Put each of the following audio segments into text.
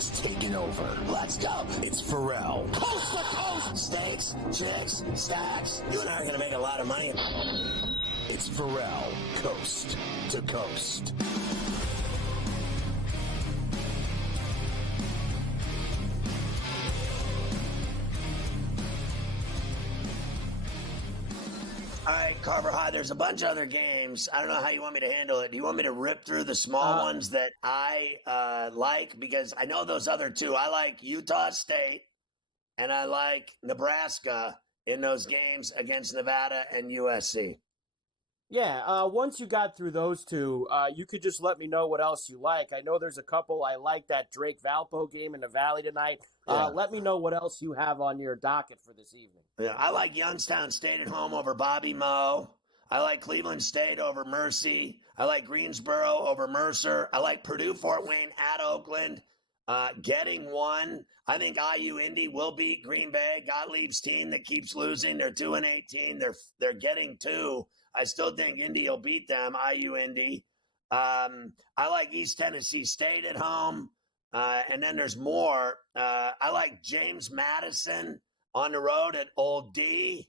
has taken over. Let's go. It's Ferrall. Coast to coast. Steaks, chicks, stacks. You and I are going to make a lot of money. It's Ferrall, coast to coast. All right, Carver High, there's a bunch of other games. I don't know how you want me to handle it. Do you want me to rip through the small ones that I like? Because I know those other two. I like Utah State, and I like Nebraska in those games against Nevada and USC. Yeah, once you got through those two, you could just let me know what else you like. I know there's a couple. I like that Drake-Valpo game in the Valley tonight. Let me know what else you have on your docket for this evening. Yeah, I like Youngstown State at home over Bobby Moe. I like Cleveland State over Mercy. I like Greensboro over Mercer. I like Purdue Fort Wayne at Oakland. Getting one. I think IU Indy will beat Green Bay. Gottlieb's team that keeps losing. They're 2-18. They're getting two. I still think Indy will beat them. IU Indy. I like East Tennessee State at home. And then there's more. I like James Madison on the road at Old D.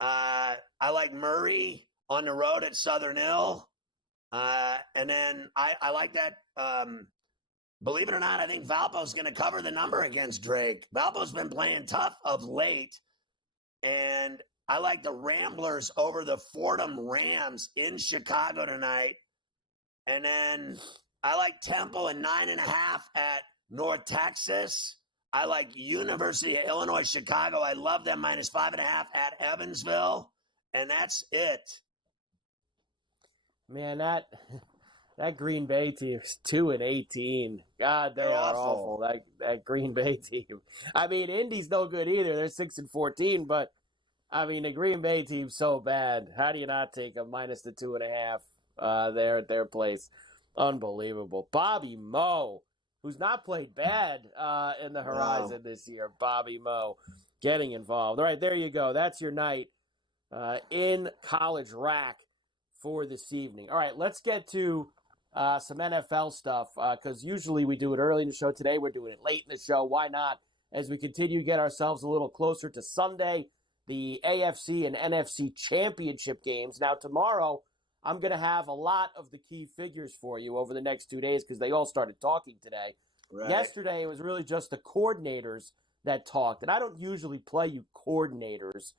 I like Murray on the road at Southern Hill. And then I like that. Believe it or not, I think Valpo's going to cover the number against Drake. Valpo's been playing tough of late. And I like the Ramblers over the Fordham Rams in Chicago tonight. And then I like Temple and 9.5 at North Texas. I like University of Illinois Chicago. I love them -5.5 at Evansville. And that's it. Man, that Green Bay team is 2-18. God, they are awful. That Green Bay team. I mean, Indy's no good either. They're 6-14, but I mean, the Green Bay team's so bad. How do you not take them minus the 2.5 there at their place? Unbelievable. Bobby Moe, who's not played bad in the horizon this year. Bobby Moe getting involved. All right, there you go. That's your night in College Rack for this evening. All right, let's get to some NFL stuff because usually we do it early in the show. Today we're doing it late in the show. Why not? As we continue to get ourselves a little closer to Sunday, the AFC and NFC championship games. Now, tomorrow, I'm going to have a lot of the key figures for you over the next 2 days because they all started talking today. Right. Yesterday, it was really just the coordinators that talked. And I don't usually play you coordinators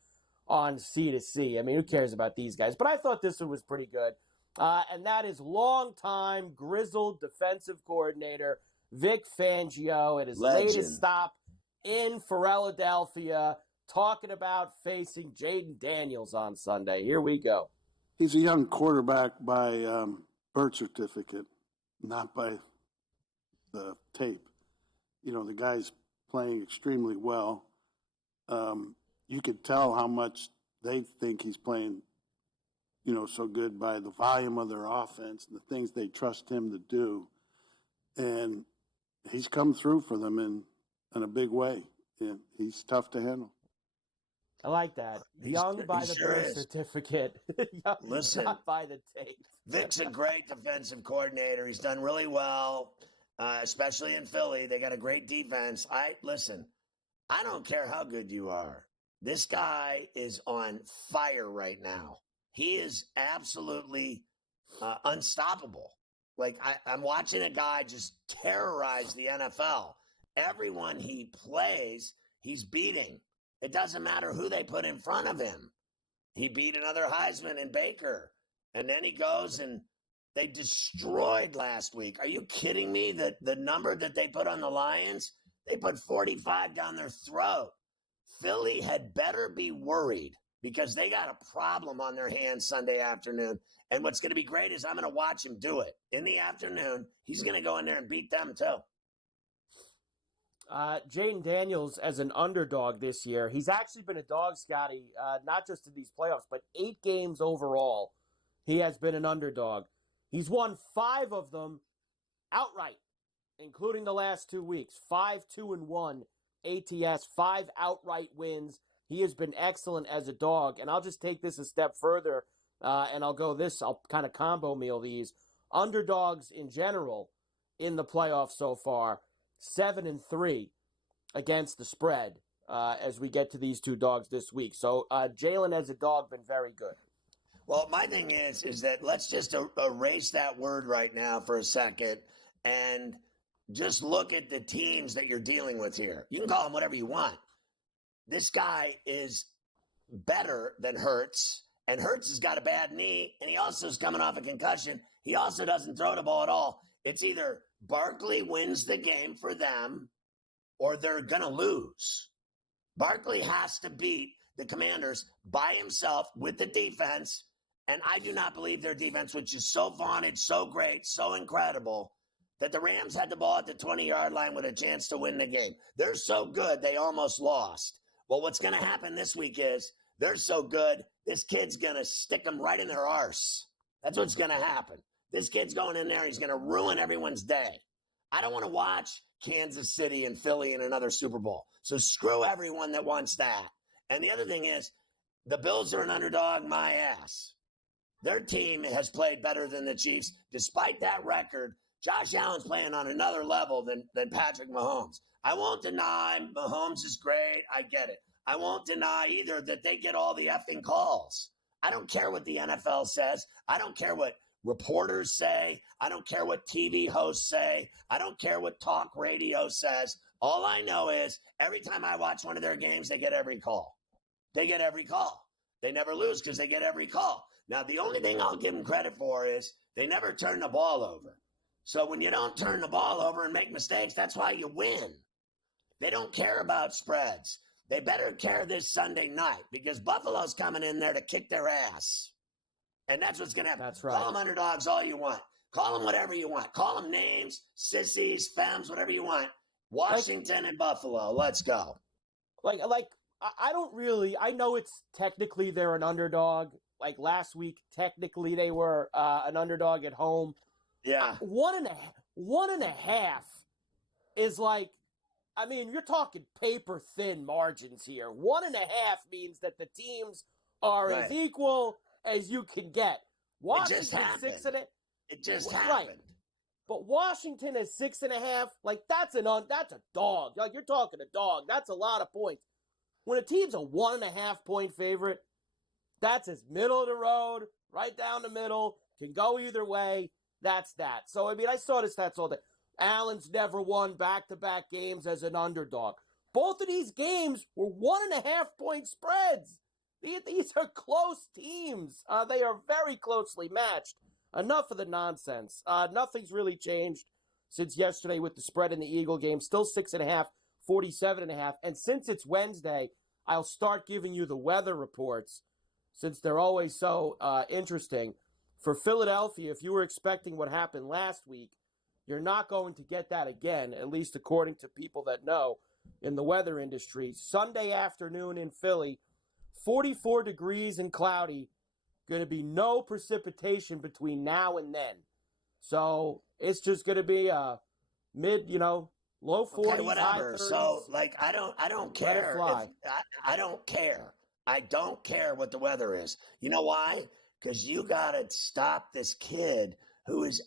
on C2C. I mean, who cares about these guys? But I thought this one was pretty good. And that is longtime grizzled defensive coordinator Vic Fangio at his latest stop in Philadelphia, talking about facing Jaden Daniels on Sunday. Here we go. He's a young quarterback by birth certificate, not by the tape. You know, the guy's playing extremely well. You could tell how much they think he's playing, you know, so good by the volume of their offense, the things they trust him to do. And he's come through for them in a big way. And he's tough to handle. I like that. Young by the birth certificate. Listen, not by the tape. Vic's a great defensive coordinator. He's done really well, especially in Philly. They got a great defense. I don't care how good you are. This guy is on fire right now. He is absolutely unstoppable. Like, I'm watching a guy just terrorize the NFL. Everyone he plays, he's beating. It doesn't matter who they put in front of him. He beat another Heisman in Baker. And then he goes and they destroyed last week. Are you kidding me? The number that they put on the Lions, they put 45 down their throat. Philly had better be worried because they got a problem on their hands Sunday afternoon. And what's going to be great is I'm going to watch him do it. In the afternoon, he's going to go in there and beat them too. Jaden Daniels as an underdog this year. He's actually been a dog, Scotty, not just in these playoffs, but 8 games overall. He has been an underdog. He's won 5 of them outright, including the last 2 weeks. 5-2-1 ATS, 5 outright wins. He has been excellent as a dog. And I'll just take this a step further, and I'll kind of combo meal these. Underdogs in general in the playoffs so far. 7-3 against the spread as we get to these two dogs this week. So Jalen as a dog been very good. Well, my thing is that let's just erase that word right now for a second and just look at the teams that you're dealing with here. You can call them whatever you want. This guy is better than Hurts, and Hurts has got a bad knee, and he also is coming off a concussion. He also doesn't throw the ball at all. It's either Barkley wins the game for them or they're going to lose. Barkley has to beat the Commanders by himself with the defense, and I do not believe their defense, which is so vaunted, so great, so incredible, that the Rams had the ball at the 20-yard line with a chance to win the game. They're so good, they almost lost. Well, what's going to happen this week is they're so good, this kid's going to stick them right in their arse. That's what's going to happen. This kid's going in there, he's going to ruin everyone's day. I don't want to watch Kansas City and Philly in another Super Bowl. So screw everyone that wants that. And the other thing is, the Bills are an underdog, my ass. Their team has played better than the Chiefs. Despite that record, Josh Allen's playing on another level than Patrick Mahomes. I won't deny Mahomes is great. I get it. I won't deny either that they get all the effing calls. I don't care what the NFL says. I don't care what reporters say. I don't care what TV hosts say. I don't care what talk radio says. All I know is every time I watch one of their games, they get every call. They get every call. They never lose because they get every call. Now, the only thing I'll give them credit for is they never turn the ball over. So when you don't turn the ball over and make mistakes, that's why you win. They don't care about spreads. They better care this Sunday night because Buffalo's coming in there to kick their ass. And that's what's going to happen. That's right. Call them underdogs all you want. Call them whatever you want. Call them names, sissies, femmes, whatever you want. Washington and Buffalo. Let's go. I don't really, I know it's technically they're an underdog. Like last week, technically they were an underdog at home. Yeah. 1.5 is like, I mean, you're talking paper thin margins here. 1.5 means that the teams are as equal as you can get. Washington It just happened. Right. But Washington is 6.5. Like that's a dog. Like you're talking a dog. That's a lot of points. When a team's a 1.5 point favorite, that's as middle of the road, right down the middle, can go either way. That's that. So I mean, I saw the stats all day. Allen's never won back-to-back games as an underdog. Both of these games were 1.5 point spreads. These are close teams. They are very closely matched. Enough of the nonsense. Nothing's really changed since yesterday with the spread in the Eagle game. Still 6.5, 47.5. And since it's Wednesday, I'll start giving you the weather reports since they're always so interesting. For Philadelphia, if you were expecting what happened last week, you're not going to get that again, at least according to people that know in the weather industry. Sunday afternoon in Philly, 44 degrees and cloudy. Going to be no precipitation between now and then. So it's just going to be a low 40s, okay, whatever. 30s. So I don't care. I don't care. I don't care what the weather is. You know why? Because you got to stop this kid who is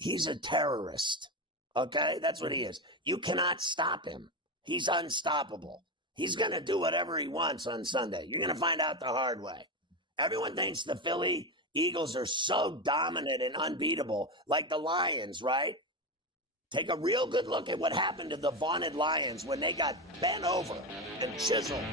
he's a terrorist. Okay? That's what he is. You cannot stop him. He's unstoppable. He's going to do whatever he wants on Sunday. You're going to find out the hard way. Everyone thinks the Philly Eagles are so dominant and unbeatable, like the Lions, right? Take a real good look at what happened to the vaunted Lions when they got bent over and chiseled.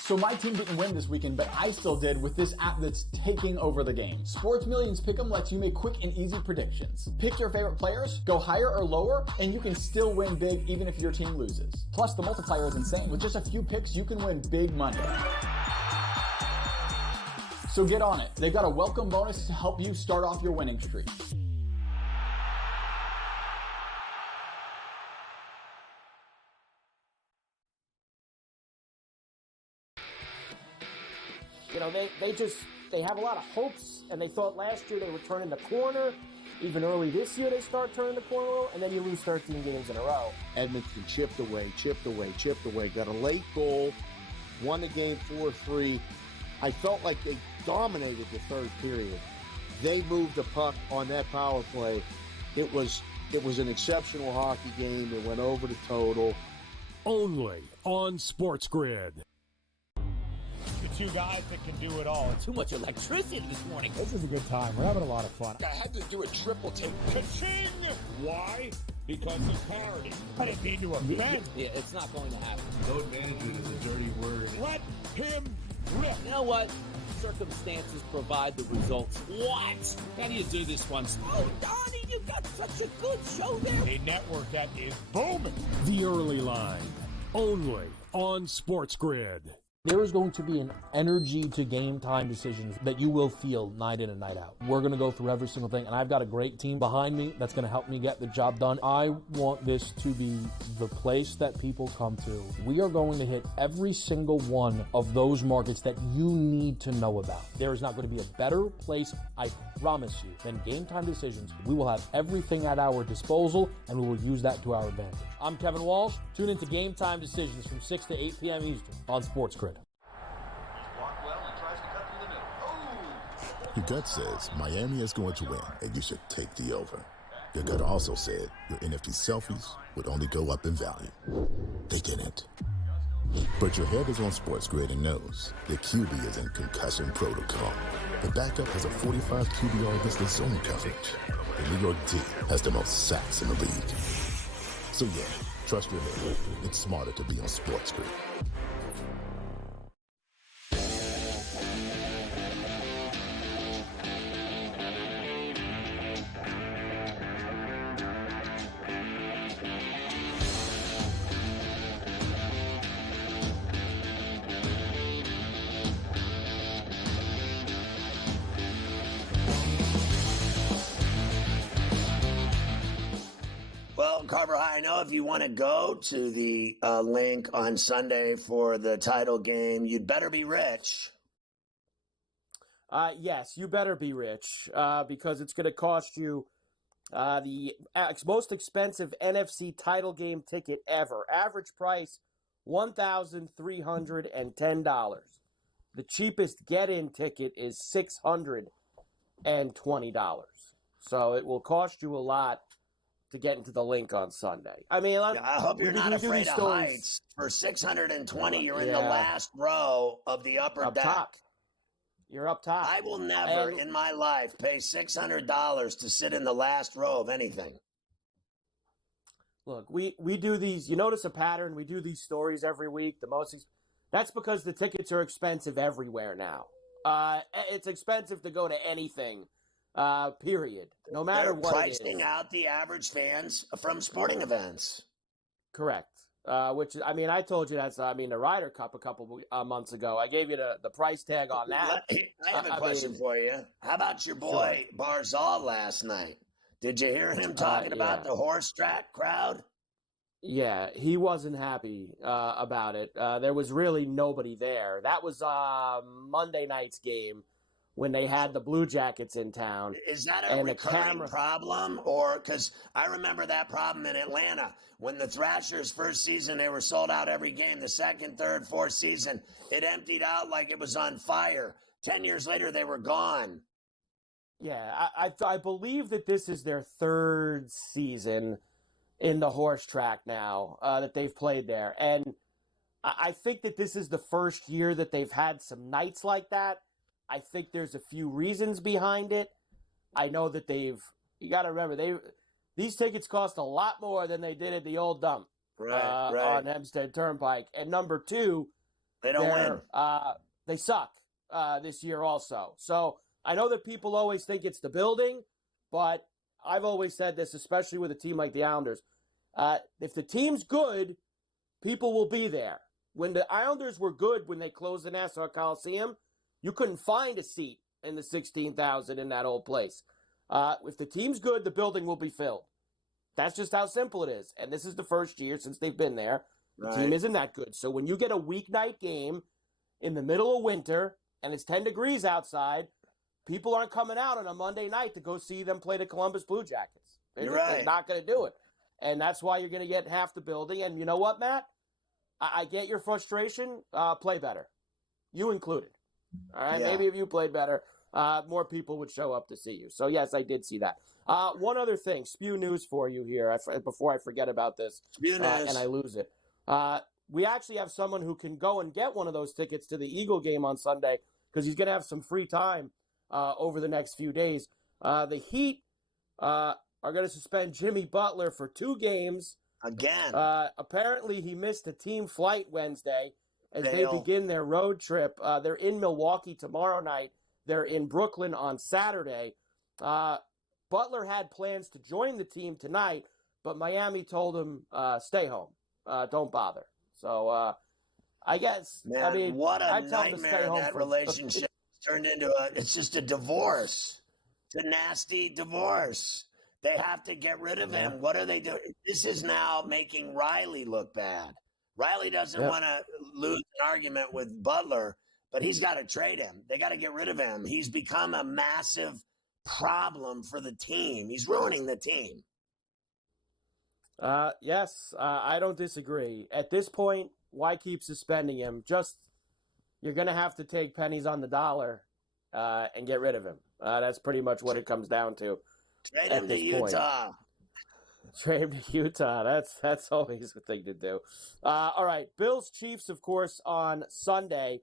So my team didn't win this weekend, but I still did with this app that's taking over the game. Sports Millions Pick'em lets you make quick and easy predictions. Pick your favorite players, go higher or lower, and you can still win big even if your team loses. Plus, the multiplier is insane. With just a few picks, you can win big money. So get on it. They've got a welcome bonus to help you start off your winning streak. they have a lot of hopes, and they thought last year they were turning the corner. Even early this year, they start turning the corner, and then you lose 13 games in a row. Edmonton chipped away, got a late goal, won the game 4-3. I felt like they dominated the third period. They moved the puck on that power play. It was an exceptional hockey game. It went over the total. Only on SportsGrid. The two guys that can do it all. Too much electricity this morning. This is a good time. We're having a lot of fun. I had to do a triple take. Ka-ching! Why? Because of parity. I didn't mean to offend. Yeah, it's not going to happen. Load management is a dirty word. Let him rip. You know what? Circumstances provide the results. What? How do you do this one? Oh, Donnie, you got such a good show there. A network that is booming. The Early Line. Only on SportsGrid. There is going to be an energy to game time decisions that you will feel night in and night out. We're going to go through every single thing, and I've got a great team behind me that's going to help me get the job done. I want this to be the place that people come to. We are going to hit every single one of those markets that you need to know about. There is not going to be a better place, I promise you, than Game Time Decisions. We will have everything at our disposal, and we will use that to our advantage. I'm Kevin Walsh. Tune into Game Time Decisions from 6 to 8 p.m. Eastern on SportsGrid. Your gut says Miami is going to win, and you should take the over. Your gut also said your NFT selfies would only go up in value. They didn't. But your head is on SportsGrid and knows the QB is in concussion protocol. The backup has a 45 QBR against the zone coverage. The New York D has the most sacks in the league. So yeah, trust your head. It's smarter to be on SportsGrid. Well, Carver High, I know if you want to go to the link on Sunday for the title game, you'd better be rich. Yes, you better be rich because it's going to cost you the most expensive NFC title game ticket ever. Average price, $1,310. The cheapest get-in ticket is $620. So it will cost you a lot to get into the link on Sunday. I mean, I hope you're not afraid of heights. For $620, you're in the last row of the upper deck. Top. You're up top. I will never in my life pay $600 to sit in the last row of anything. Look, we do these. You notice a pattern. We do these stories every week. That's because the tickets are expensive everywhere now. It's expensive to go to anything. Period. No matter what it is. They're pricing out the average fans from sporting events. Correct. Which, I mean, I told you the Ryder Cup a couple months ago. I gave you the price tag on that. I have a question for you. How about your boy Barzal last night? Did you hear him talking about the horse track crowd? Yeah, he wasn't happy about it. There was really nobody there. That was Monday night's game when they had the Blue Jackets in town. Is that a recurring problem? Or because I remember that problem in Atlanta when the Thrashers' first season, they were sold out every game. The second, third, fourth season, it emptied out like it was on fire. 10 years later, they were gone. Yeah, I believe that this is their third season in the horse track now that they've played there. And I think that this is the first year that they've had some nights like that. I think there's a few reasons behind it. I know that you got to remember, these tickets cost a lot more than they did at the old dump on Hempstead Turnpike. And number two, they don't win. They suck this year also. So I know that people always think it's the building, but I've always said this, especially with a team like the Islanders. If the team's good, people will be there. When the Islanders were good when they closed the Nassau Coliseum, you couldn't find a seat in the 16,000 in that old place. If the team's good, the building will be filled. That's just how simple it is. And this is the first year since they've been there. The team isn't that good. So when you get a weeknight game in the middle of winter and it's 10 degrees outside, people aren't coming out on a Monday night to go see them play the Columbus Blue Jackets. They're not going to do it. And that's why you're going to get half the building. And you know what, Matt? I get your frustration. Play better. You included. All right? Yeah. Maybe if you played better, more people would show up to see you. So, yes, I did see that. One other thing, spew news for you here before I forget about this. Spew news. And I lose it. We actually have someone who can go and get one of those tickets to the Eagle game on Sunday because he's going to have some free time over the next few days. The Heat are going to suspend Jimmy Butler for 2 games. Again. Apparently, he missed a team flight Wednesday as they begin their road trip. They're in Milwaukee tomorrow night. They're in Brooklyn on Saturday. Butler had plans to join the team tonight, but Miami told him, stay home. Don't bother. So, I guess, Man, I mean, what a nightmare that relationship turned into. It's just a divorce. It's a nasty divorce. They have to get rid of him. What are they doing? This is now making Riley look bad. Riley doesn't want to lose an argument with Butler, but he's got to trade him. They got to get rid of him. He's become a massive problem for the team. He's ruining the team. Yes, I don't disagree. At this point, why keep suspending him? You're going to have to take pennies on the dollar and get rid of him. That's pretty much what it comes down to. Trade him to Utah. Trade him to Utah. That's always the thing to do. All right, Bills Chiefs, of course, on Sunday.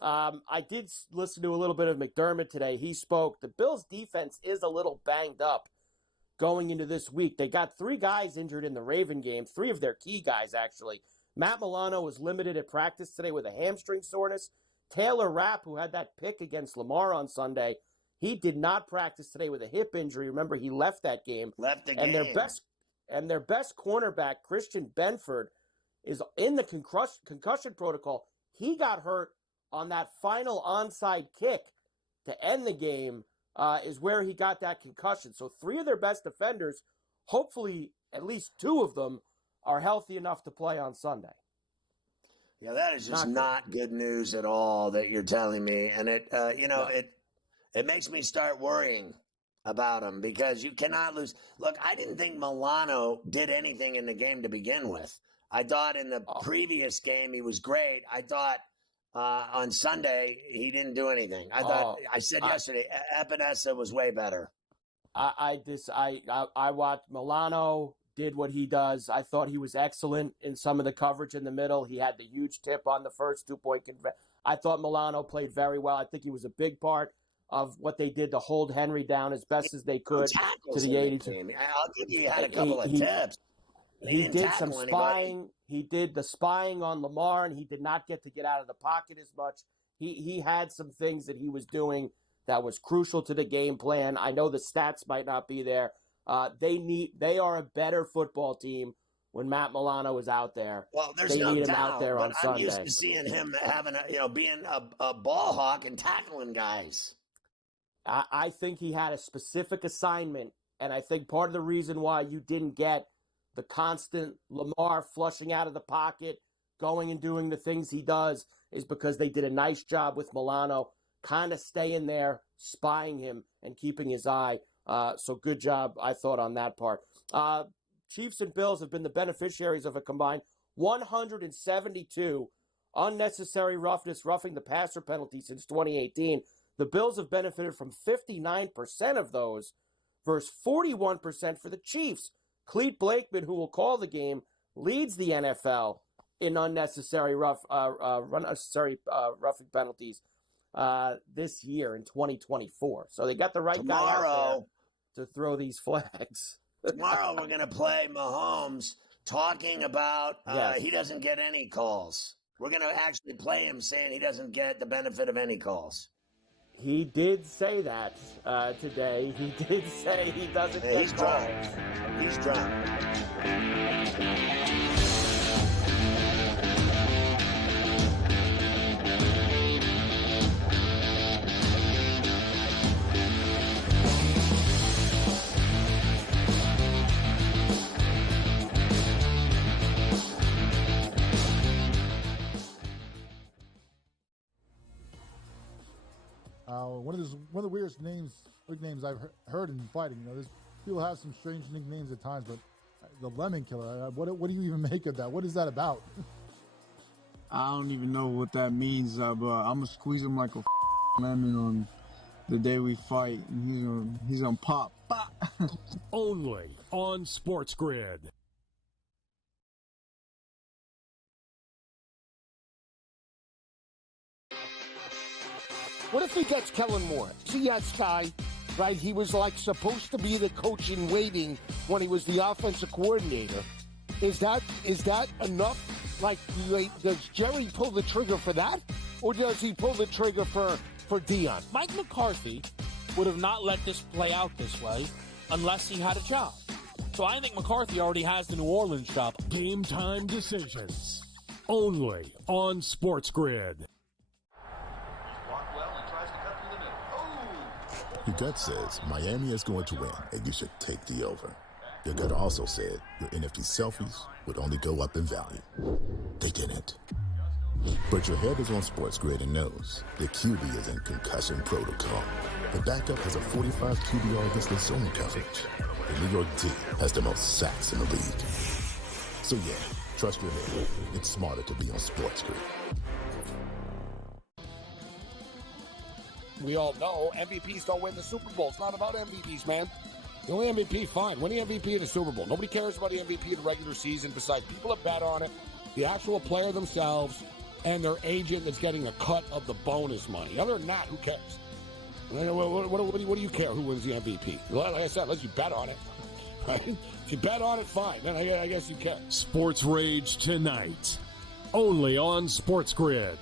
I did listen to a little bit of McDermott today. He spoke. The Bills defense is a little banged up going into this week. They got 3 guys injured in the Raven game, 3 of their key guys, actually. Matt Milano was limited at practice today with a hamstring soreness. Taylor Rapp, who had that pick against Lamar on Sunday, he did not practice today with a hip injury. Remember, he left that game. And their best cornerback, Christian Benford, is in the concussion protocol. He got hurt on that final onside kick to end the game, is where he got that concussion. So 3 of their best defenders, hopefully at least 2 of them, are healthy enough to play on Sunday. Yeah, that is just not good news at all that you're telling me. And it makes me start worrying about him because you cannot lose. Look, I didn't think Milano did anything in the game to begin with. I thought in the previous game he was great. I thought on Sunday he didn't do anything. I said yesterday Epinesa was way better. I watched Milano did what he does. I thought he was excellent in some of the coverage in the middle. He had the huge tip on the first 2-point conversion. I thought Milano played very well. I think he was a big part of what they did to hold Henry down as best as they could to the 82. I'll give you, he had a couple of tips. He did some spying. He did the spying on Lamar, and he did not get out of the pocket as much. He had some things that he was that was crucial to the game plan. I know the stats might not be there. They are a better football team when Matt Milano is out there. Well, there's no doubt, out there on Sunday. I'm used to seeing him having being a ball hawk and tackling guys. I think he had a specific assignment, and I think part of the reason why you didn't get the constant Lamar flushing out of the pocket, going and doing the things he does, is because they did a nice job with Milano, kind of staying there, spying him, and keeping his eye. So good job, I thought, on that part. Chiefs and Bills have been the beneficiaries of a combined 172 unnecessary roughing the passer penalties since 2018. The Bills have benefited from 59% of those versus 41% for the Chiefs. Clete Blakeman, who will call the game, leads the NFL in unnecessary roughing penalties this year in 2024. So they got the right guy out there to throw these flags. Tomorrow we're going to play Mahomes talking about he doesn't get any calls. We're going to actually play him saying he doesn't get the benefit of any calls. He did say that today. He did say he doesn't get calls. He's drunk. One of the weirdest nicknames I've heard in fighting. There's people have some strange nicknames at times, but the Lemon Killer. What do you even make of that? What is that about? I don't even know what that means, but I'm gonna squeeze him like a lemon on the day we fight, and he's gonna pop. Only on SportsGrid. What if he gets Kellen Moore? See that guy, right? He was like supposed to be the coach in waiting when he was the offensive coordinator. Is that enough? Like, does Jerry pull the trigger for that? Or does he pull the trigger for Dion? Mike McCarthy would have not let this play out this way unless he had a job. So I think McCarthy already has the New Orleans job. Game time decisions. Only on SportsGrid. Your gut says Miami is going to win, and you should take the over. Your gut also said your NFT selfies would only go up in value. They didn't. But your head is on SportsGrid and knows the QB is in concussion protocol. The backup has a 45 QBR against the zone coverage. The New York D has the most sacks in the league. So yeah, trust your head. It's smarter to be on SportsGrid. We all know MVPs don't win the Super Bowl. It's not about MVPs, man. The only MVP, fine. Win the MVP in the Super Bowl. Nobody cares about the MVP in the regular season besides people that bet on it, the actual player themselves, and their agent that's getting a cut of the bonus money. Other than that, who cares? What do you care who wins the MVP? Like I said, unless you bet on it. Right? If you bet on it, fine. Then I guess you care. Sports Rage tonight. Only on SportsGrid.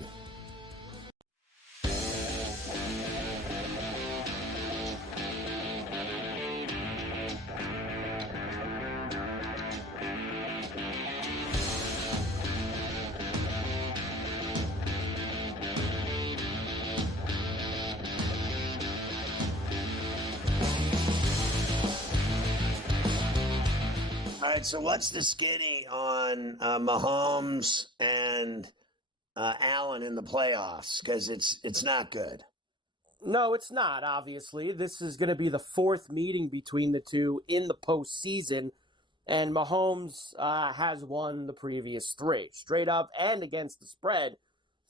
All right, so what's the skinny on Mahomes and Allen in the playoffs? Because it's not good. No, it's not, obviously. This is going to be the fourth meeting between the two in the postseason, and Mahomes has won the previous three, straight up and against the spread,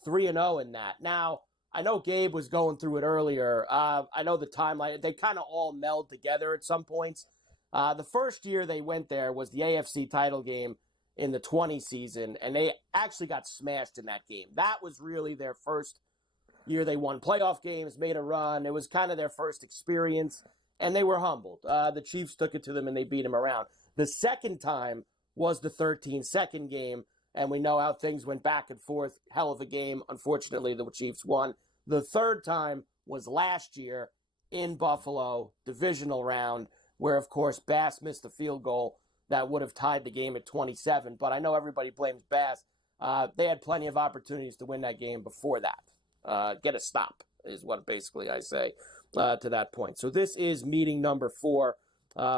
3-0 in that. Now, I know Gabe was going through it earlier. I know the timeline. They kind of all meld together at some points. The first year they went there was the AFC title game in the 20 season, and they actually got smashed in that game. That was really their first year they won playoff games, made a run. It was kind of their first experience, and they were humbled. The Chiefs took it to them, and they beat them around. The second time was the 13-second game, and we know how things went back and forth. Hell of a game. Unfortunately, the Chiefs won. The third time was last year in Buffalo, divisional round, where, of course, Bass missed a field goal that would have tied the game at 27. But I know everybody blames Bass. They had plenty of opportunities to win that game before that. Get a stop is what basically I say to that point. So this is meeting number 4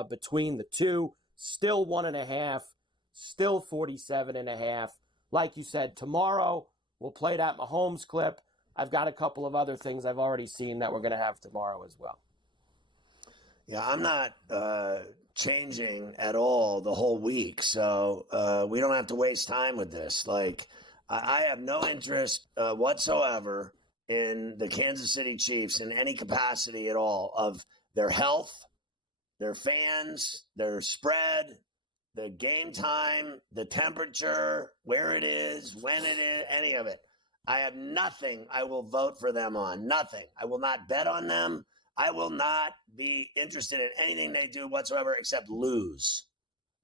between the two. Still 1.5, still 47.5. Like you said, tomorrow we'll play that Mahomes clip. I've got a couple of other things I've already seen that we're going to have tomorrow as well. Yeah, I'm not changing at all the whole week, so we don't have to waste time with this. Like, I have no interest whatsoever in the Kansas City Chiefs in any capacity at all of their health, their fans, their spread, the game time, the temperature, where it is, when it is, any of it. I have nothing I will vote for them on. Nothing. I will not bet on them. I will not be interested in anything they do whatsoever except lose.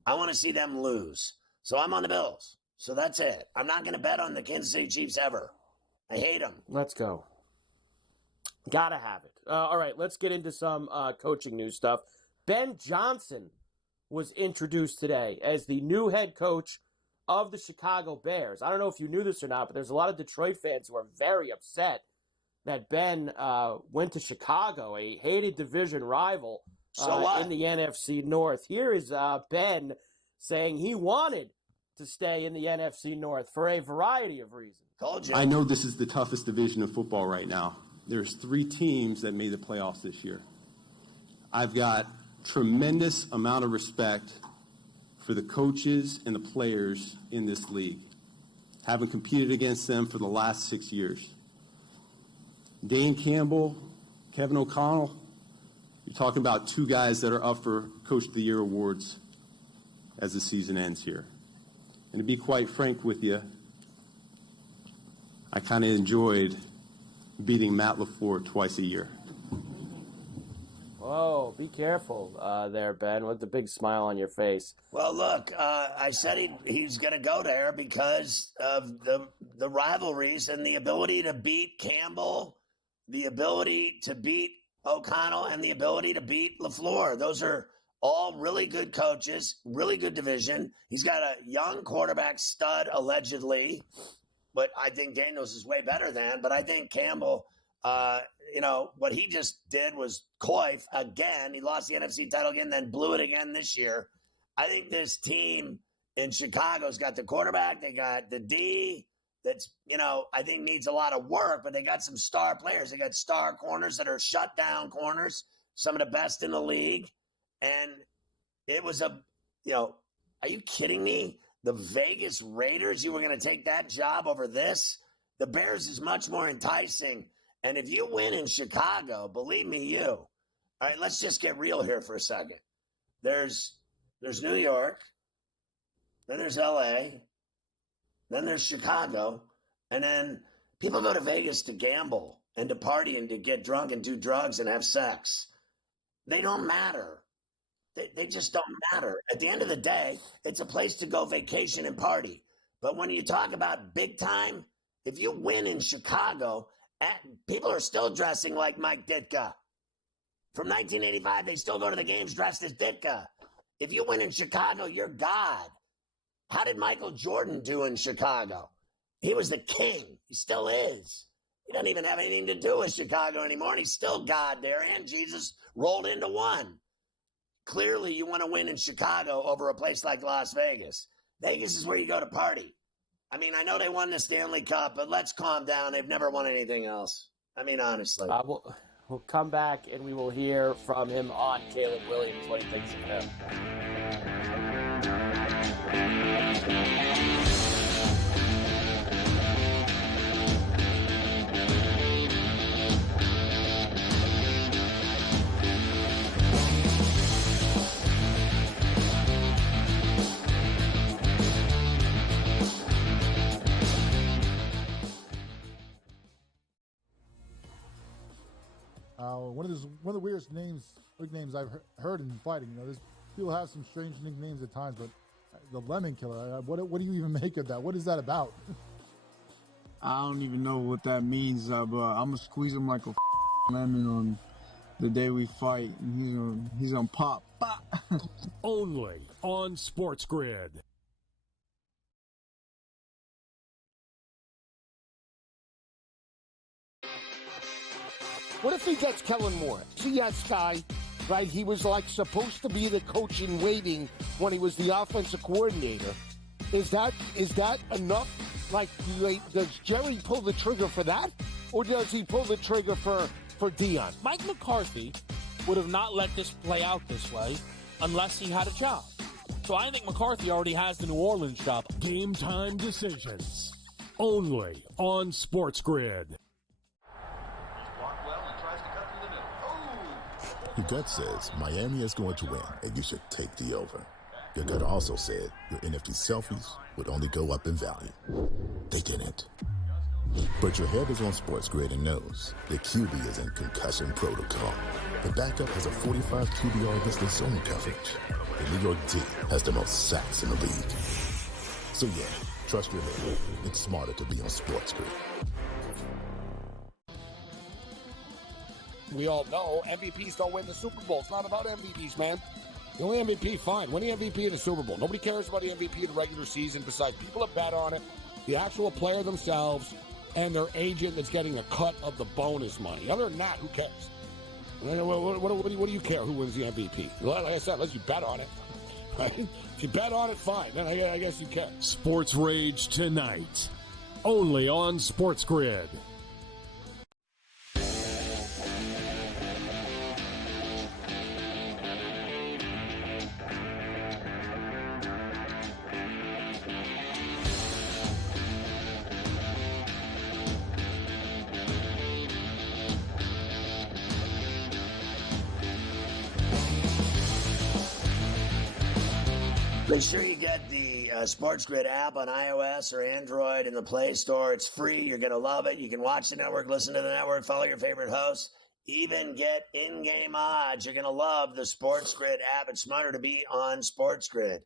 I want to see them lose. So I'm on the Bills. So that's it. I'm not going to bet on the Kansas City Chiefs ever. I hate them. Let's go. Gotta have it. All right, let's get into some coaching news stuff. Ben Johnson was introduced today as the new head coach of the Chicago Bears. I don't know if you knew this or not, but there's a lot of Detroit fans who are very upset that Ben went to Chicago, a hated division rival in the NFC North. Here is Ben saying he wanted to stay in the NFC North for a variety of reasons. Told you. I know this is the toughest division of football right now, there's 3 teams that made the playoffs this year. I've got tremendous amount of respect for the coaches and the players in this league, having competed against them for the last 6 years. Dane Campbell, Kevin O'Connell, you're talking about 2 guys that are up for Coach of the Year awards as the season ends here. And to be quite frank with you, I kind of enjoyed beating Matt LaFleur twice a year. Whoa, be careful there, Ben, with the big smile on your face. Well, look, I said he's going to go there because of the rivalries and the ability to beat Campbell, the ability to beat O'Connell, and the ability to beat LaFleur. Those are all really good coaches, really good division. He's got a young quarterback stud, allegedly, but I think Daniels is way better than. But I think Campbell, what he just did was coif again. He lost the NFC title again, then blew it again this year. I think this team in Chicago's got the quarterback. They got the D that's, I think needs a lot of work, but they got some star players. They got star corners that are shutdown corners, some of the best in the league. And it was are you kidding me? The Vegas Raiders, you were going to take that job over this? The Bears is much more enticing. And if you win in Chicago, believe me, you. All right, let's just get real here for a second. There's New York, then there's L.A., then there's Chicago, and then people go to Vegas to gamble and to party and to get drunk and do drugs and have sex. They don't matter. They just don't matter. At the end of the day, it's a place to go vacation and party. But when you talk about big time, if you win in Chicago, people are still dressing like Mike Ditka. From 1985, they still go to the games dressed as Ditka. If you win in Chicago, you're God. How did Michael Jordan do in Chicago? He was the king. He still is. He doesn't even have anything to do with Chicago anymore, and he's still God there, and Jesus rolled into one. Clearly, you want to win in Chicago over a place like Las Vegas. Vegas is where you go to party. I mean, I know they won the Stanley Cup, but let's calm down. They've never won anything else. I mean, honestly. We'll come back and we will hear from him on Caleb Williams, what he thinks of him. One of the weirdest nicknames I've heard in fighting. There's people have some strange nicknames at times, but the Lemon Killer. What do you even make of that? What is that about? I don't even know what that means, but I'm gonna squeeze him like a lemon on the day we fight, and he's gonna pop. Only on SportsGrid. What if he gets Kellen Moore? See that guy, right? He was supposed to be the coach in waiting when he was the offensive coordinator. Is that enough? Does Jerry pull the trigger for that, or does he pull the trigger for Dion? Mike McCarthy would have not let this play out this way unless he had a job. So I think McCarthy already has the New Orleans job. Game time decisions. Only on SportsGrid. Your gut says Miami is going to win, and you should take the over. Your gut also said your NFT selfies would only go up in value. They didn't. But your head is on SportsGrid and knows the QB is in concussion protocol. The backup has a 45 QBR against the zone coverage. The New York D has the most sacks in the league. So yeah, trust your head. It's smarter to be on SportsGrid. We all know MVPs don't win the Super Bowl. It's not about MVPs, man. The only MVP, fine. Win the MVP in the Super Bowl. Nobody cares about the MVP in the regular season besides people that bet on it, the actual player themselves, and their agent that's getting a cut of the bonus money. Other than that, who cares? What do you care who wins the MVP? Like I said, unless you bet on it. Right? If you bet on it, fine. Then I guess you care. Sports Rage tonight. Only on SportsGrid. Make sure you get the SportsGrid app on iOS or Android in the Play Store. It's free. You're going to love it. You can watch the network, listen to the network, follow your favorite hosts, even get in-game odds. You're going to love the SportsGrid app. It's smarter to be on SportsGrid.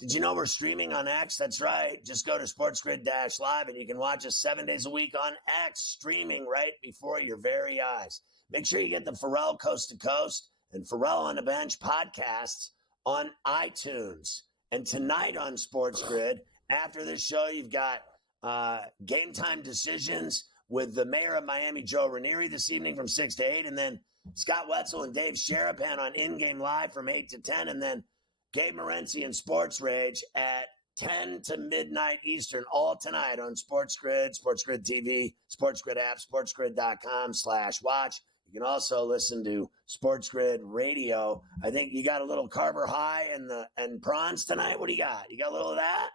Did you know we're streaming on X? That's right. Just go to SportsGrid-Live and you can watch us 7 days a week on X, streaming right before your very eyes. Make sure you get the Ferrall Coast to Coast and Ferrall on the Bench podcasts on iTunes. And tonight on SportsGrid, after this show, you've got Game Time Decisions with the mayor of Miami, Joe Ranieri, this evening from 6 to 8. And then Scott Wetzel and Dave Sherapan on In-Game Live from 8 to 10. And then Gabe Morency and Sports Rage at 10 to midnight Eastern, all tonight on SportsGrid, SportsGrid TV, SportsGrid app, sportsgrid.com/watch. You can also listen to SportsGrid Radio. I think you got a little Carver High and prawns tonight. What do you got? You got a little of that?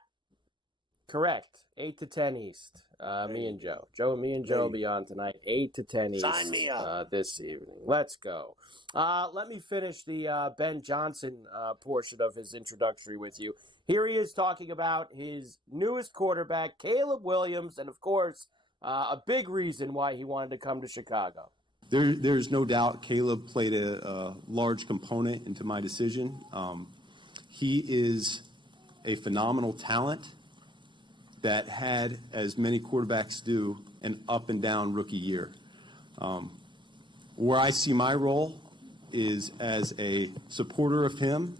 Correct. 8 to 10 East. Me and Joe. Me and Joe will be on tonight. 8 to 10 East. Sign me up. This evening. Let's go. Let me finish the Ben Johnson portion of his introductory with you. Here he is talking about his newest quarterback, Caleb Williams, and of course, a big reason why he wanted to come to Chicago. There's no doubt Caleb played a large component into my decision. He is a phenomenal talent that had, as many quarterbacks do, an up and down rookie year. Where I see my role is as a supporter of him.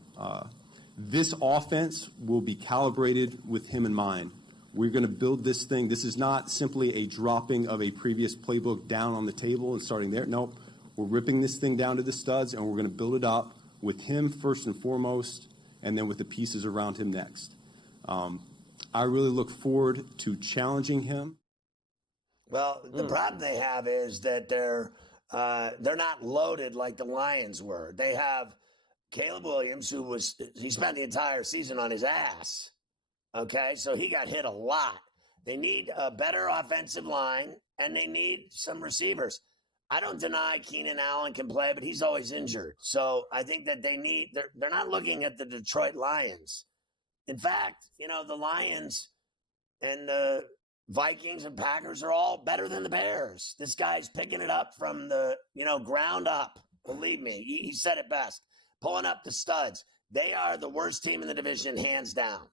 This offense will be calibrated with him in mind. We're going to build this thing. This is not simply a dropping of a previous playbook down on the table and starting there. Nope. We're ripping this thing down to the studs, and we're going to build it up with him first and foremost, and then with the pieces around him next. I really look forward to challenging him. Well, the problem they have is that they're not loaded like the Lions were. They have Caleb Williams, he spent the entire season on his ass. Okay, so he got hit a lot. They need a better offensive line, and they need some receivers. I don't deny Keenan Allen can play, but he's always injured. So I think that they're not looking at the Detroit Lions. In fact, the Lions and the Vikings and Packers are all better than the Bears. This guy's picking it up from the, ground up. Believe me, he said it best. Pulling up the studs. They are the worst team in the division, hands down.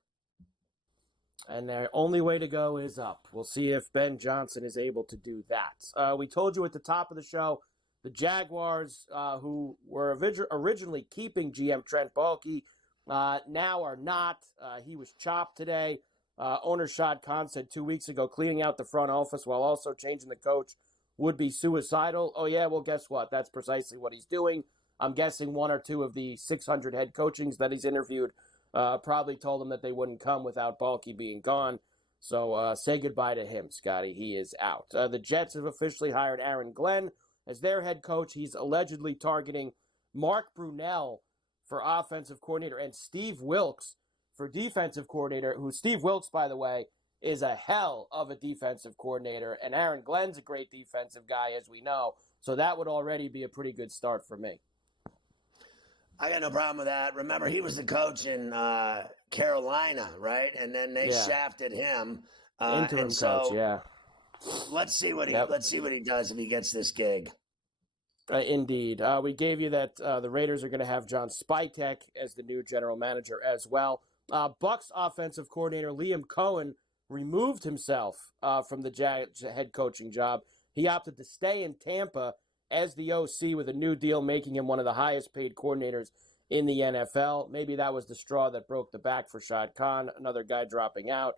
And their only way to go is up. We'll see if Ben Johnson is able to do that. We told you at the top of the show, the Jaguars, who were originally keeping GM Trent Baalke, now are not. He was chopped today. Owner Shad Khan said 2 weeks ago, cleaning out the front office while also changing the coach would be suicidal. Oh, yeah, well, guess what? That's precisely what he's doing. I'm guessing one or two of the 600 head coachings that he's interviewed probably told him that they wouldn't come without Baalke being gone. So say goodbye to him, Scotty. He is out. The Jets have officially hired Aaron Glenn as their head coach. He's allegedly targeting Mark Brunell for offensive coordinator and Steve Wilks for defensive coordinator, who Steve Wilks, by the way, is a hell of a defensive coordinator. And Aaron Glenn's a great defensive guy, as we know. So that would already be a pretty good start for me. I got no problem with that. Remember, he was the coach in Carolina, right? And then they shafted him. Interim coach, yeah. Let's see what he does if he gets this gig. Indeed. We gave you that the Raiders are going to have John Spytek as the new general manager as well. Bucs offensive coordinator Liam Cohen removed himself from the Jags head coaching job. He opted to stay in Tampa as the OC with a new deal, making him one of the highest paid coordinators in the NFL. Maybe that was the straw that broke the back for Shad Khan. Another guy dropping out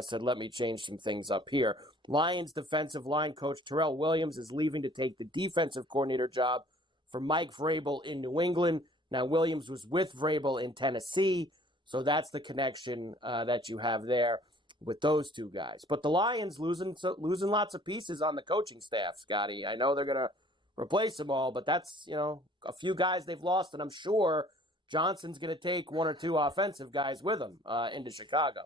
said, let me change some things up here. Lions defensive line coach Terrell Williams is leaving to take the defensive coordinator job for Mike Vrabel in New England. Now, Williams was with Vrabel in Tennessee, so that's the connection that you have there with those two guys. But the Lions losing lots of pieces on the coaching staff, Scotty. I know they're going to replace them all, but that's, a few guys they've lost, and I'm sure Johnson's going to take one or two offensive guys with him into Chicago.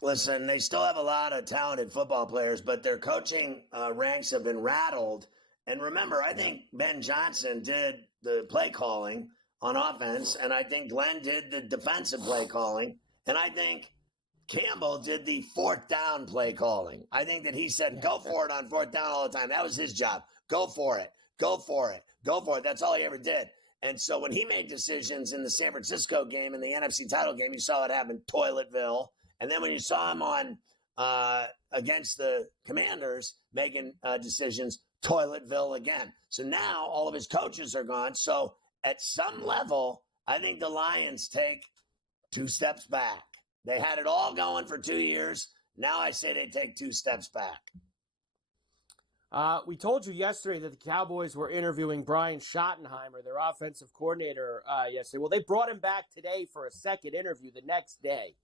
Listen, they still have a lot of talented football players, but their coaching ranks have been rattled. And remember, I think Ben Johnson did the play calling on offense, and I think Glenn did the defensive play calling, and I think Campbell did the fourth down play calling. I think that he said, go for it on fourth down all the time. That was his job. Go for it. Go for it. Go for it. That's all he ever did. And so when he made decisions in the San Francisco game, in the NFC title game, you saw it happen, Toiletville. And then when you saw him on against the Commanders making decisions, Toiletville again. So now all of his coaches are gone. So at some level, I think the Lions take 2 steps back. They had it all going for 2 years. Now I say they take 2 steps back. We told you yesterday that the Cowboys were interviewing Brian Schottenheimer, their offensive coordinator, yesterday. Well, they brought him back today for a second interview the next day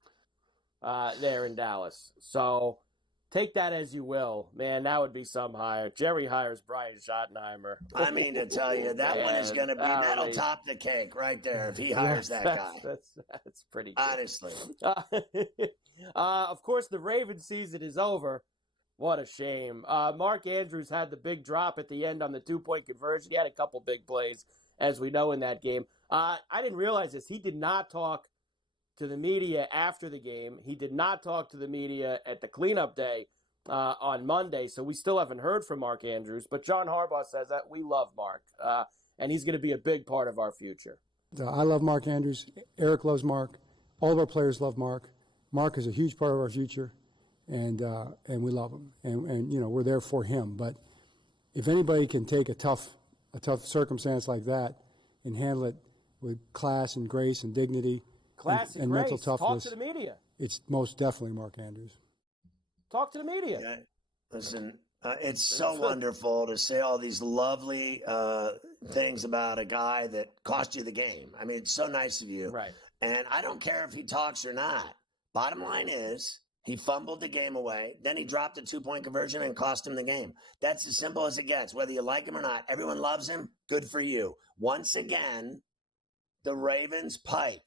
there in Dallas. So take that as you will. Man, that would be some hire. Jerry hires Brian Schottenheimer. I mean to tell you, that one is going to be, that'll top the cake right there if he hires that guy. That's pretty good. Honestly. Of course, the Ravens season is over. What a shame. Mark Andrews had the big drop at the end on the 2-point conversion. He had a couple big plays, as we know, in that game. I didn't realize this. He did not talk to the media after the game. He did not talk to the media at the cleanup day on Monday, so we still haven't heard from Mark Andrews. But John Harbaugh says that we love Mark, and he's going to be a big part of our future. I love Mark Andrews. Eric loves Mark. All of our players love Mark. Mark is a huge part of our future. And we love him, and you know, we're there for him. But if anybody can take a tough circumstance like that and handle it with class and grace and dignity and mental toughness, talk to the media. It's most definitely Mark Andrews. Talk to the media. Yeah. Listen, it's so wonderful to say all these lovely things about a guy that cost you the game. I mean, it's so nice of you. Right. And I don't care if he talks or not. Bottom line is, he fumbled the game away. Then he dropped a 2-point conversion and cost him the game. That's as simple as it gets. Whether you like him or not, everyone loves him. Good for you. Once again, the Ravens pike.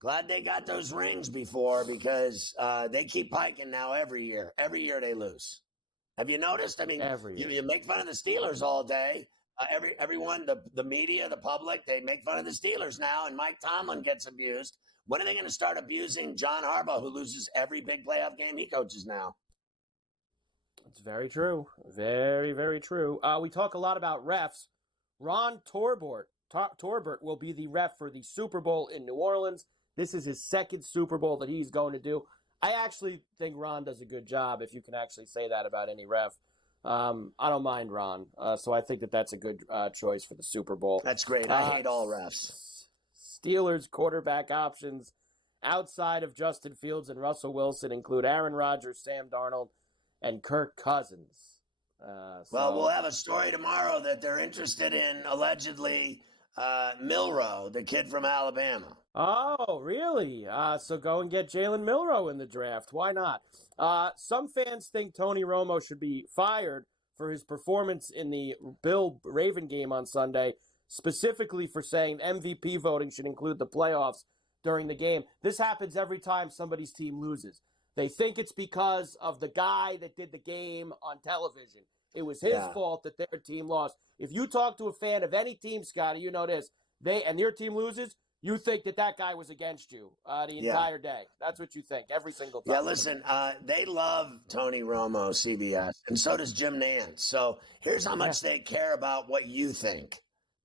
Glad they got those rings before because they keep piking now every year. Every year they lose. Have you noticed? I mean, you make fun of the Steelers all day. Everyone, the media, the public, they make fun of the Steelers now, and Mike Tomlin gets abused. When are they going to start abusing John Harbaugh, who loses every big playoff game he coaches now? It's very true. Very, very true. We talk a lot about refs. Ron Torbert will be the ref for the Super Bowl in New Orleans. This is his second Super Bowl that he's going to do. I actually think Ron does a good job, if you can actually say that about any ref. I don't mind Ron, so I think that's a good choice for the Super Bowl. That's great. I hate all refs. Steelers quarterback options outside of Justin Fields and Russell Wilson include Aaron Rodgers, Sam Darnold, and Kirk Cousins. Well, we'll have a story tomorrow that they're interested in, allegedly, Milroe, the kid from Alabama. Oh, really? So go and get Jalen Milroe in the draft. Why not? Some fans think Tony Romo should be fired for his performance in the Bill-Raven game on Sunday, specifically for saying MVP voting should include the playoffs during the game. This happens every time somebody's team loses. They think it's because of the guy that did the game on television. It was his fault that their team lost. If you talk to a fan of any team, Scotty, you know this, and your team loses, you think that guy was against you the entire day. That's what you think every single time. Yeah, listen, they love Tony Romo, CBS, and so does Jim Nantz. So here's how much they care about what you think.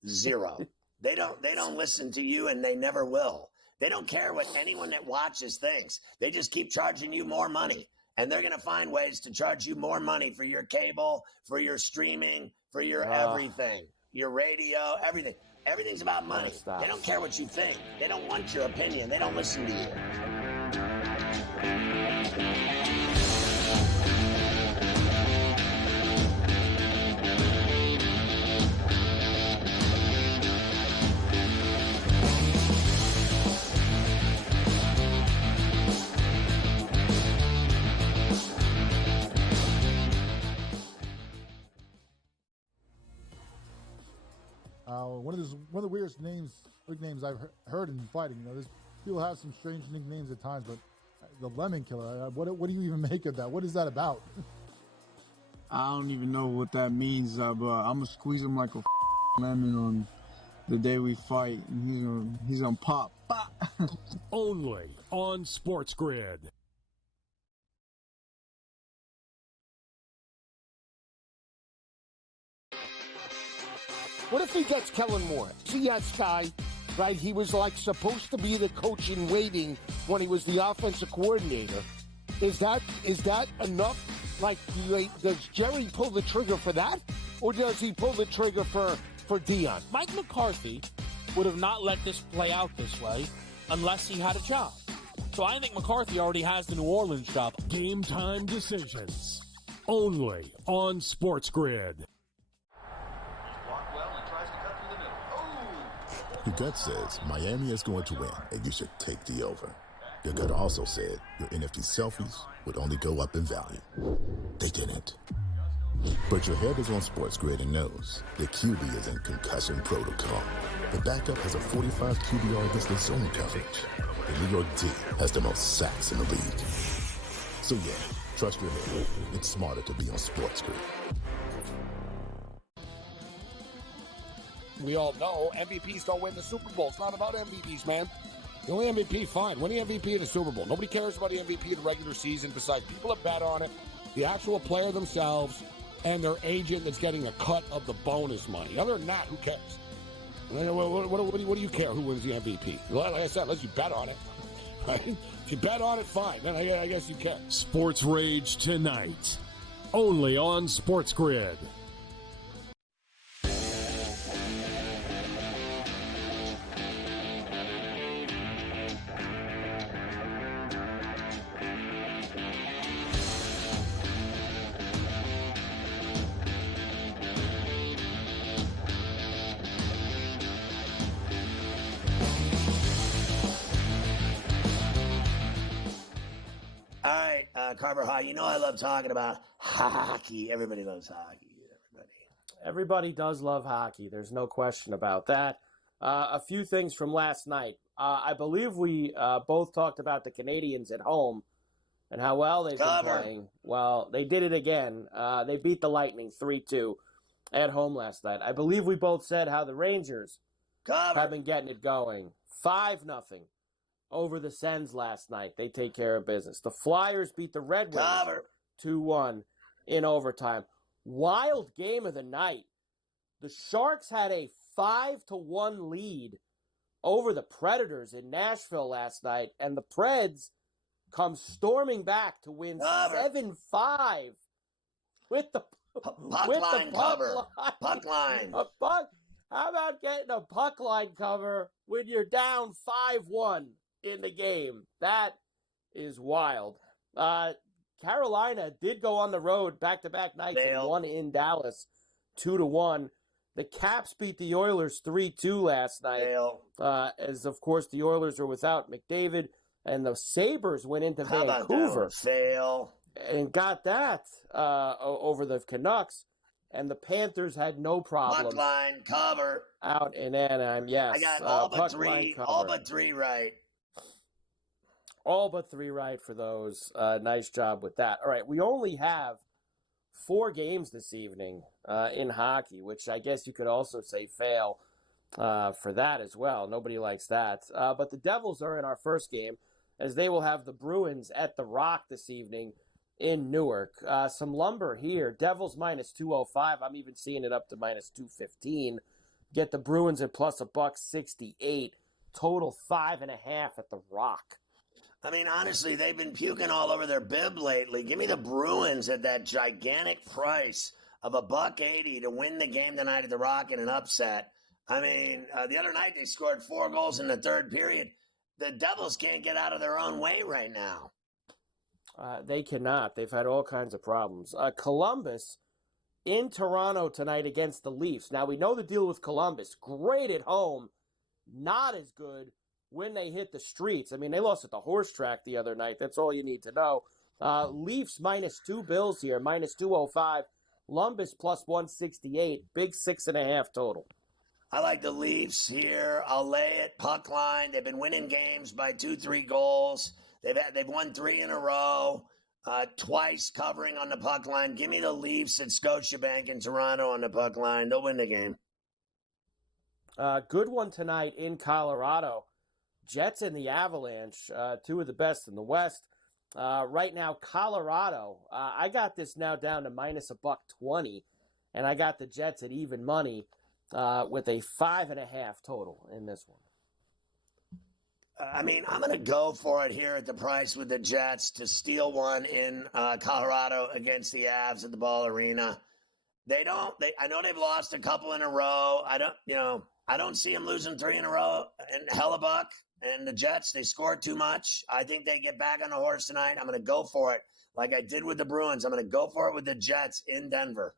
0. They don't listen to you, and they never will. They don't care what anyone that watches thinks. They just keep charging you more money, and they're going to find ways to charge you more money for your cable, for your streaming, for your everything, your radio, everything. Everything's about money. They don't care what you think. They don't want your opinion. They don't listen to you. One of the weirdest nicknames I've heard in fighting. You know, there's people have some strange nicknames at times, but the Lemon Killer. What do you even make of that? What is that about? I don't even know what that means, but I'm gonna squeeze him like a lemon on the day we fight, and he's gonna pop. Only on SportsGrid. What if he gets Kellen Moore? See that guy, right? He was like supposed to be the coach in waiting when he was the offensive coordinator. Is that enough? Like, does Jerry pull the trigger for that, or does he pull the trigger for Dion? Mike McCarthy would have not let this play out this way unless he had a job. So I think McCarthy already has the New Orleans job. Game time decisions. Only on SportsGrid. Your gut says Miami is going to win, and you should take the over. Your gut also said your NFT selfies would only go up in value. They didn't. But your head is on SportsGrid and knows the QB is in concussion protocol. The backup has a 45 QBR against the zone coverage. The New York D has the most sacks in the league. So yeah, trust your head. It's smarter to be on SportsGrid. We all know MVPs don't win the Super Bowl. It's not about MVPs, man. The only MVP, fine. Win the MVP in the Super Bowl. Nobody cares about the MVP in the regular season besides people that bet on it, the actual player themselves, and their agent that's getting a cut of the bonus money. Other than that, who cares? What do you care who wins the MVP? Like I said, unless you bet on it. Right? If you bet on it, fine. Then I guess you care. Sports Rage tonight. Only on SportsGrid. Carver High, you know I love talking about hockey. Everybody loves hockey. Everybody does love hockey. There's no question about that. A few things from last night. I believe we both talked about the Canadians at home and how well they've been playing. Well, they did it again. They beat the Lightning 3-2 at home last night. I believe we both said how the Rangers have been getting it going. 5-0. Over the Sens last night. They take care of business. The Flyers beat the Red Wings 2-1 in overtime. Wild game of the night. The Sharks had a 5-1 lead over the Predators in Nashville last night, and the Preds come storming back to win 7-5 with the puck line cover. Puck line. How about getting a puck line cover when you're down 5-1? In the game? That is wild. Carolina did go on the road back-to-back nights and won in Dallas 2-1. The Caps beat the Oilers 3-2 last night. As, of course, the Oilers are without McDavid, and the Sabres went into Vancouver and got that over the Canucks, and the Panthers had no problem. Puck line cover. Out in Anaheim, yes. I got all but three right. All but 3 right for those. Nice job with that. All right, we only have 4 games this evening in hockey, which I guess you could also say fail for that as well. Nobody likes that. But the Devils are in our first game, as they will have the Bruins at the Rock this evening in Newark. Some lumber here. Devils minus 205. I'm even seeing it up to minus 215. Get the Bruins at plus $1.68. Total 5.5 at the Rock. I mean, honestly, they've been puking all over their bib lately. Give me the Bruins at that gigantic price of $1.80 to win the game tonight at the Rock in an upset. I mean, the other night they scored 4 goals in the third period. The Devils can't get out of their own way right now. They cannot. They've had all kinds of problems. Columbus in Toronto tonight against the Leafs. Now, we know the deal with Columbus. Great at home. Not as good when they hit the streets. I mean, they lost at the horse track the other night. That's all you need to know. Leafs minus 2 Bills here, minus 205. Columbus plus 168. Big 6.5 total. I like the Leafs here. I'll lay it. Puck line. They've been winning games by 2-3 goals. They've won 3 in a row. Twice covering on the puck line. Give me the Leafs at Scotiabank in Toronto on the puck line. They'll win the game. Good one tonight in Colorado. Jets and the Avalanche, two of the best in the West. Right now, Colorado, I got this now down to minus $1.20, and I got the Jets at even money with a 5.5 total in this one. I mean, I'm going to go for it here at the price with the Jets to steal one in Colorado against the Avs at the Ball Arena. I know they've lost a couple in a row. I don't see them losing 3 in a row. And Hellebuck and the Jets, they scored too much. I think they get back on the horse tonight. I'm going to go for it like I did with the Bruins. I'm going to go for it with the Jets in Denver.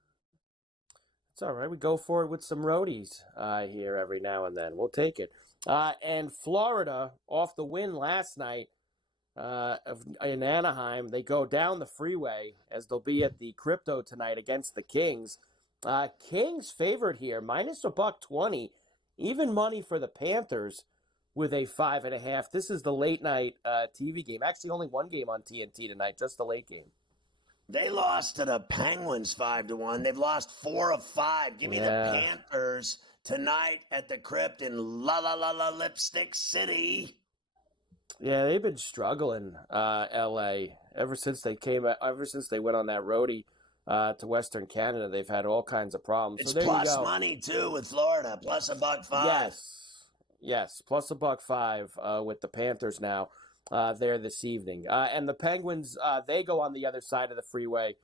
It's all right. We go for it with some roadies here every now and then. We'll take it. And Florida, off the win last night in Anaheim, they go down the freeway as they'll be at the Crypto tonight against the Kings. Kings favored here, minus $1.20. Even money for the Panthers with a 5.5. This is the late night TV game. Actually, only one game on TNT tonight, just the late game. They lost to the Penguins 5-1. They've lost 4 of 5. Give me the Panthers tonight at the Crypt in Lipstick City. Yeah, they've been struggling, LA, ever since they went on that roadie to Western Canada. They've had all kinds of problems. It's so there plus you go. Money too with Florida, plus $1.05. Yes, plus $1.05 with the Panthers now there this evening. And the Penguins, they go on the other side of the freeway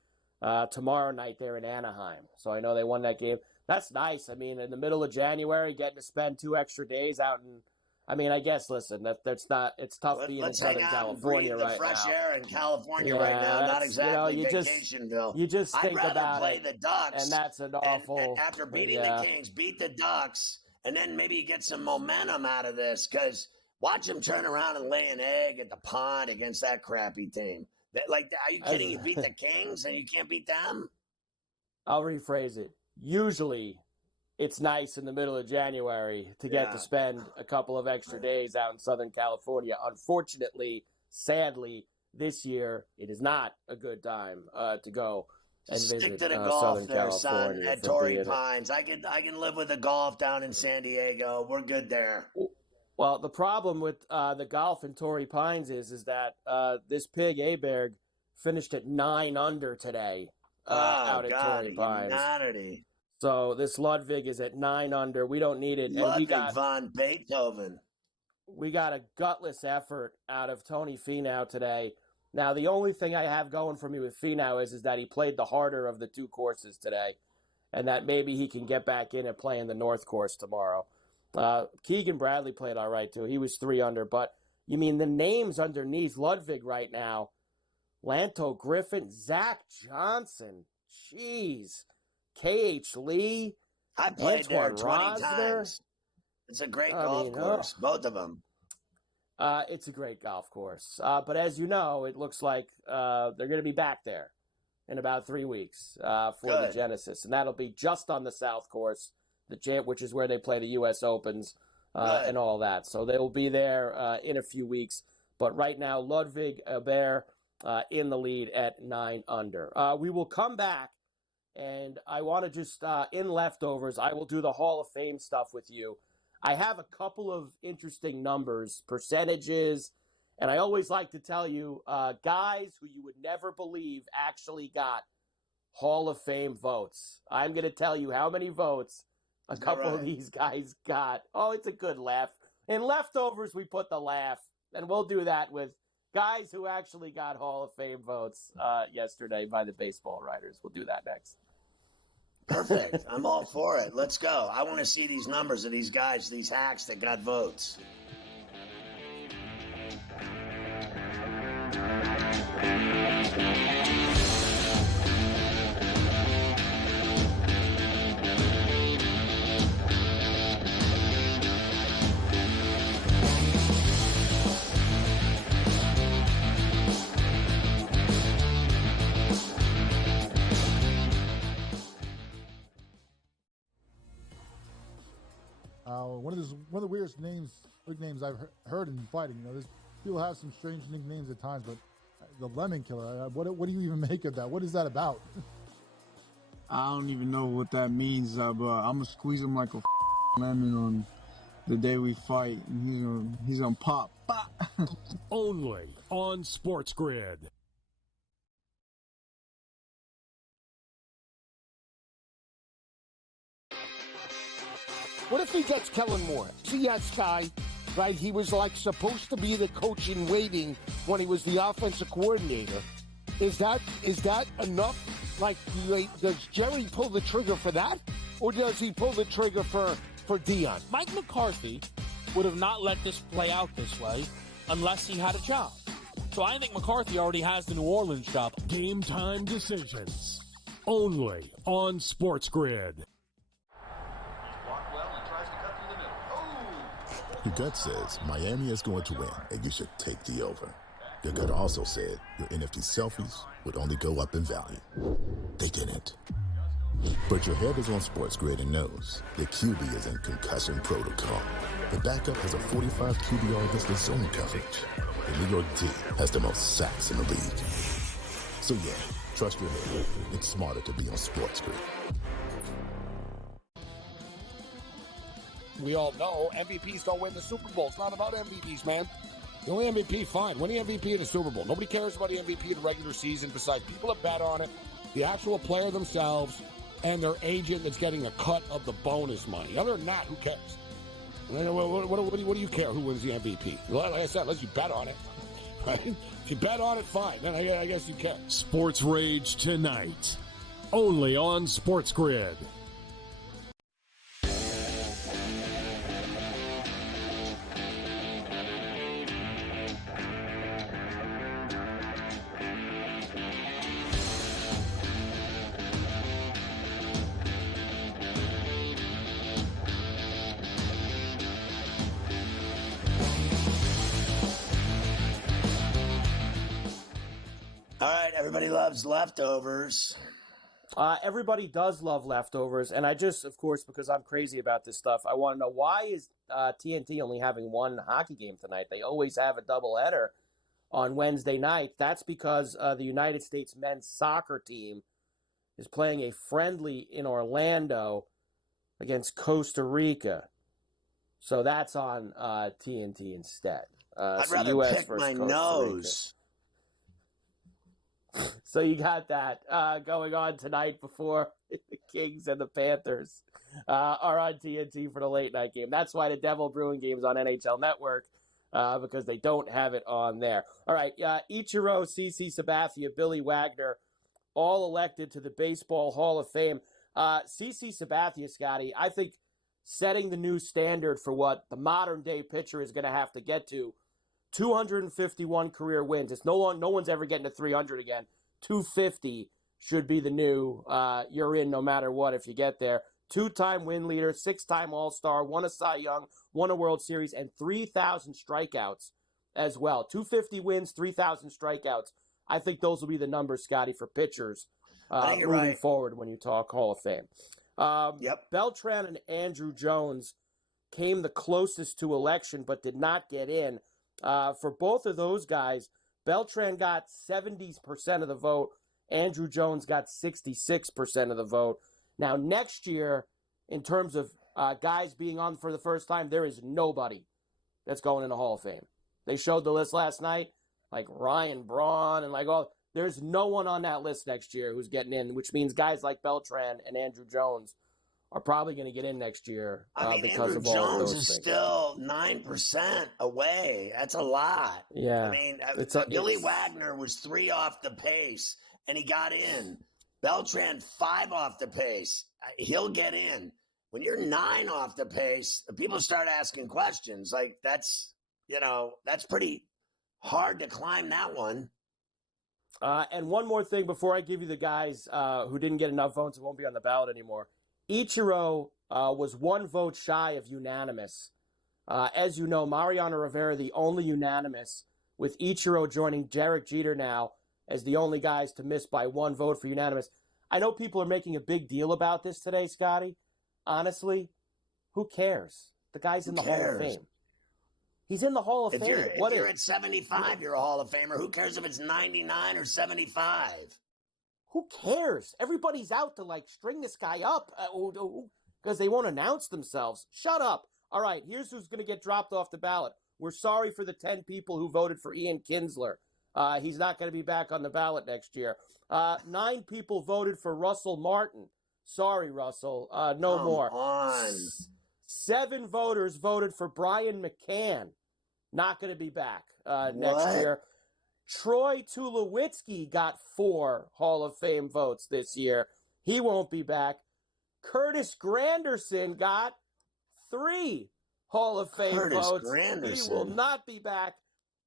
tomorrow night. They're in Anaheim, so I know they won that game. That's nice. I mean, in the middle of January, getting to spend 2 extra days out in. I mean, I guess. Listen, that's not. It's tough being in Southern California right now. Fresh air in California right now. Not exactly vacationville. You just think I'd rather about play it, the Ducks, and that's an awful. And after beating the Kings, beat the Ducks, and then maybe you get some momentum out of this because watch them turn around and lay an egg at the pond against that crappy team. Are you kidding? You beat the Kings and you can't beat them? I'll rephrase it. Usually, it's nice in the middle of January to get to spend a couple of extra days out in Southern California. Unfortunately, sadly, this year, it is not a good time to go and visit Stick to the Southern golf there, California. son, at Torrey Pines. I can live with the golf down in San Diego. We're good there. Well, the problem with the golf in Torrey Pines is that this pig, Aberg, finished at 9 under today out at Torrey Pines. Humanity. So this Ludwig is at 9 under. We don't need it. Ludwig von Beethoven. We got a gutless effort out of Tony Finau today. Now, the only thing I have going for me with Finau is that he played the harder of the 2 courses today, and that maybe he can get back in and play in the North course tomorrow. Keegan Bradley played all right, too. He was 3 under. But, you mean, the names underneath Ludwig right now, Lanto Griffin, Zach Johnson, jeez. K.H. Lee, I played Antoine there 20 Rosner. times. It's a great golf course, both of them. It's a great golf course. But as you know, it looks like they're going to be back there in about 3 weeks for the Genesis. And that'll be just on the South course, which is where they play the U.S. Opens and all that. So they will be there in a few weeks. But right now, Ludwig Aberg in the lead at 9 under. We will come back. And I want to just, in leftovers, I will do the Hall of Fame stuff with you. I have a couple of interesting numbers, percentages, and I always like to tell you guys who you would never believe actually got Hall of Fame votes. I'm going to tell you how many votes a couple of these guys got. Oh, it's a good laugh. In leftovers, we put the laugh, and we'll do that with guys who actually got Hall of Fame votes yesterday by the baseball writers. We'll do that next. Perfect. I'm all for it. Let's go. I want to see these numbers of these guys, these hacks that got votes. One of the weirdest nicknames I've heard in fighting. There's people have some strange nicknames at times, but the Lemon Killer. What do you even make of that? What is that about? I don't even know what that means, but I'm gonna squeeze him like a lemon on the day we fight, and he's gonna pop. Only on SportsGrid. What if he gets Kellen Moore? See that guy, right? He was like supposed to be the coach in waiting when he was the offensive coordinator. Is that enough? Like, does Jerry pull the trigger for that? Or does he pull the trigger for Dion? Mike McCarthy would have not let this play out this way unless he had a job. So I think McCarthy already has the New Orleans job. Game time decisions. Only on SportsGrid. Your gut says Miami is going to win, and you should take the over. Your gut also said your NFT selfies would only go up in value. They didn't. But your head is on SportsGrid and knows the QB is in concussion protocol. The backup has a 45 QBR against the zone coverage. The New York D has the most sacks in the league. So yeah, trust your head. It's smarter to be on SportsGrid. We all know MVPs don't win the Super Bowl. It's not about MVPs, man. The only MVP, fine. Win the MVP in the Super Bowl. Nobody cares about the MVP in the regular season besides people that bet on it, the actual player themselves, and their agent that's getting a cut of the bonus money. Other than that, who cares? What do you care who wins the MVP? Like I said, unless you bet on it, right? If you bet on it, fine. Then I guess you care. Sports Rage tonight. Only on SportsGrid. All right, everybody loves leftovers. Everybody does love leftovers, and I just, of course, because I'm crazy about this stuff, I want to know, why is TNT only having one hockey game tonight? They always have a doubleheader on Wednesday night. That's because the United States men's soccer team is playing a friendly in Orlando against Costa Rica. So that's on TNT instead. I'd so rather US pick versus my Costa nose. Rica. So you got that going on tonight before the Kings and the Panthers are on TNT for the late night game. That's why the Devil Bruin game's on NHL Network, because they don't have it on there. All right, Ichiro, CC Sabathia, Billy Wagner, all elected to the Baseball Hall of Fame. CC Sabathia, Scotty, I think setting the new standard for what the modern-day pitcher is going to have to get to. 251 career wins. It's no one's ever getting to 300 again. 250 should be the new you're in no matter what if you get there. 2-time win leader, 6-time All-Star, won a Cy Young, won a World Series, and 3,000 strikeouts as well. 250 wins, 3,000 strikeouts. I think those will be the numbers, Scotty, for pitchers moving forward when you talk Hall of Fame. Beltran and Andrew Jones came the closest to election but did not get in. For both of those guys, Beltran got 70% of the vote. Andrew Jones got 66% of the vote. Now, next year, in terms of guys being on for the first time, there is nobody that's going in the Hall of Fame. They showed the list last night, like Ryan Braun and like all. There's no one on that list next year who's getting in, which means guys like Beltran and Andrew Jones are probably going to get in next year because Andrew of all Jones of those is things. Still 9% away. That's a lot. Yeah. I mean, Billy Wagner was 3 off the pace, and he got in. Beltran 5 off the pace. He'll get in. When you're 9 off the pace, people start asking questions. Like, that's pretty hard to climb that one. And one more thing before I give you the guys who didn't get enough votes and won't be on the ballot anymore. Ichiro was 1 vote shy of unanimous. As you know, Mariano Rivera, the only unanimous, with Ichiro joining Derek Jeter now as the only guys to miss by 1 vote for unanimous. I know people are making a big deal about this today, Scotty. Honestly, who cares? The guy's in the Hall of Fame. He's in the Hall of Fame. If you're at 75, you're a Hall of Famer. Who cares if it's 99 or 75? Who cares? Everybody's out to, string this guy up. because they won't announce themselves. Shut up. All right, here's who's going to get dropped off the ballot. We're sorry for the 10 people who voted for Ian Kinsler. He's not going to be back on the ballot next year. 9 people voted for Russell Martin. Sorry, Russell. No Come more. on. 7 voters voted for Brian McCann. Not going to be back next year. Troy Tulowitzki got 4 Hall of Fame votes this year. He won't be back. Curtis Granderson got 3 Hall of Fame votes. He will not be back.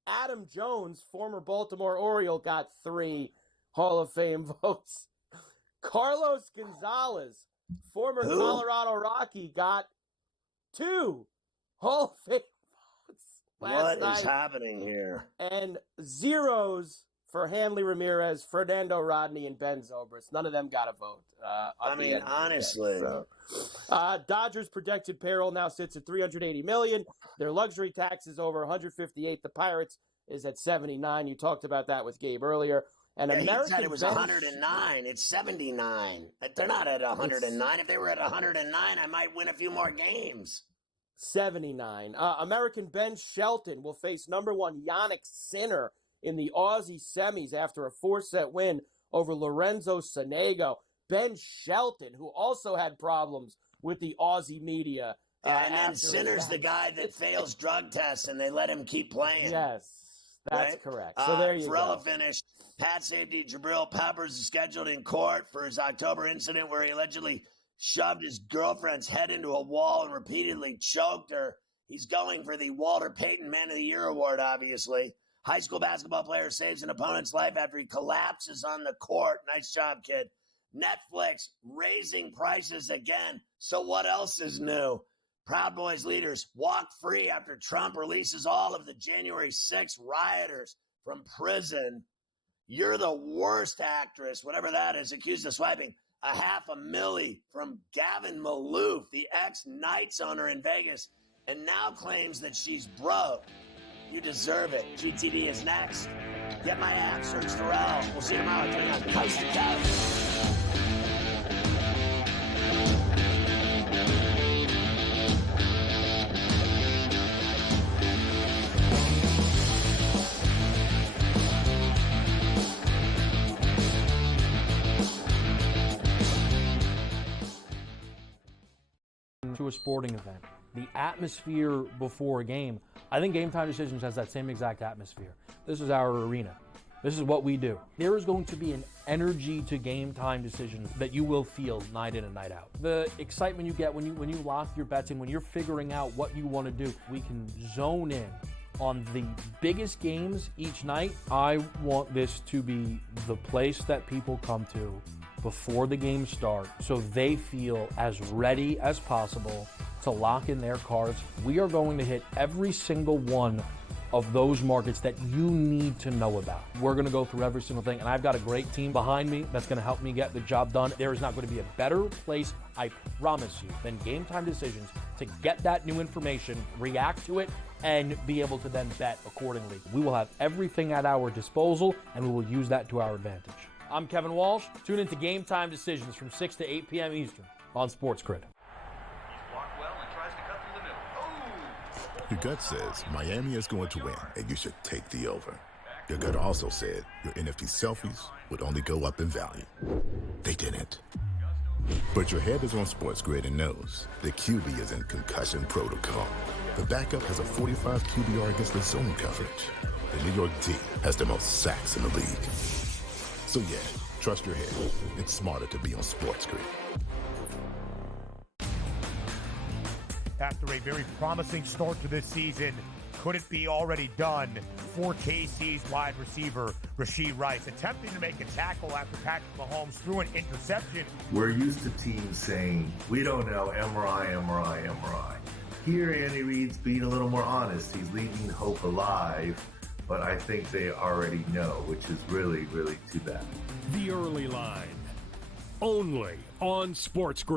Adam Jones, former Baltimore Oriole, got 3 Hall of Fame votes. Carlos Gonzalez, former Colorado Rocky, got 2 Hall of Fame votes last night. What is happening here? And 0s for Hanley Ramirez, Fernando Rodney, and Ben Zobrist. None of them got a vote. Honestly. Dodgers' projected payroll now sits at $380 million. Their luxury tax is over $158. The Pirates is at $79. You talked about that with Gabe earlier. And he said it was 109. It's 79. They're not at 109. If they were at 109, I might win a few more games. 79. American Ben Shelton will face number 1 Yannick Sinner in the Aussie semis after a 4-set win over Lorenzo Sonego. Ben Shelton, who also had problems with the Aussie media. And then Sinner's the guy that fails drug tests, and they let him keep playing. Yes, that's correct. So there you Ferrall go. finished. Pat safety Jabril Peppers is scheduled in court for his October incident where he allegedly shoved his girlfriend's head into a wall and repeatedly choked her. He's going for the Walter Payton Man of the Year award, obviously. High school basketball player saves an opponent's life after he collapses on the court. Nice job, kid. Netflix raising prices again. So what else is new? Proud Boys leaders walk free after Trump releases all of the January 6th rioters from prison. You're the worst actress, whatever that is, accused of swiping $500,000 from Gavin Maloof, the ex-Knights owner in Vegas, and now claims that she's broke. You deserve it. GTV is next. Get my app, search Ferrall. We'll see you tomorrow coming on Coast to Coast. To a sporting event, the atmosphere before a game, I think Game Time Decisions has that same exact atmosphere. This is our arena. This is what we do. There is going to be an energy to Game Time Decisions that you will feel night in and night out. The excitement you get when you lock your bets in, when you're figuring out what you want to do, we can zone in on the biggest games each night. I want this to be the place that people come to before the games start so they feel as ready as possible to lock in their cards. We are going to hit every single one of those markets that you need to know about. We're going to go through every single thing, and I've got a great team behind me that's going to help me get the job done. There is not going to be a better place, I promise you, than Game Time Decisions to get that new information, react to it, and be able to then bet accordingly. We will have everything at our disposal, and we will use that to our advantage. I'm Kevin Walsh. Tune into Game Time Decisions from 6 to 8 p.m. Eastern on SportsGrid. Your gut says Miami is going to win, and you should take the over. Your gut also said your NFT selfies would only go up in value. They didn't. But your head is on SportsGrid and knows the QB is in concussion protocol. The backup has a 45 QBR against the zone coverage. The New York D has the most sacks in the league. So yeah, trust your head. It's smarter to be on SportsGrid. After a very promising start to this season, could it be already done for KC's wide receiver, Rashee Rice, attempting to make a tackle after Patrick Mahomes threw an interception? We're used to teams saying, we don't know, MRI. Here, Andy Reid's being a little more honest. He's leaving hope alive, but I think they already know, which is really, really too bad. The Early Line, only on SportsGrid.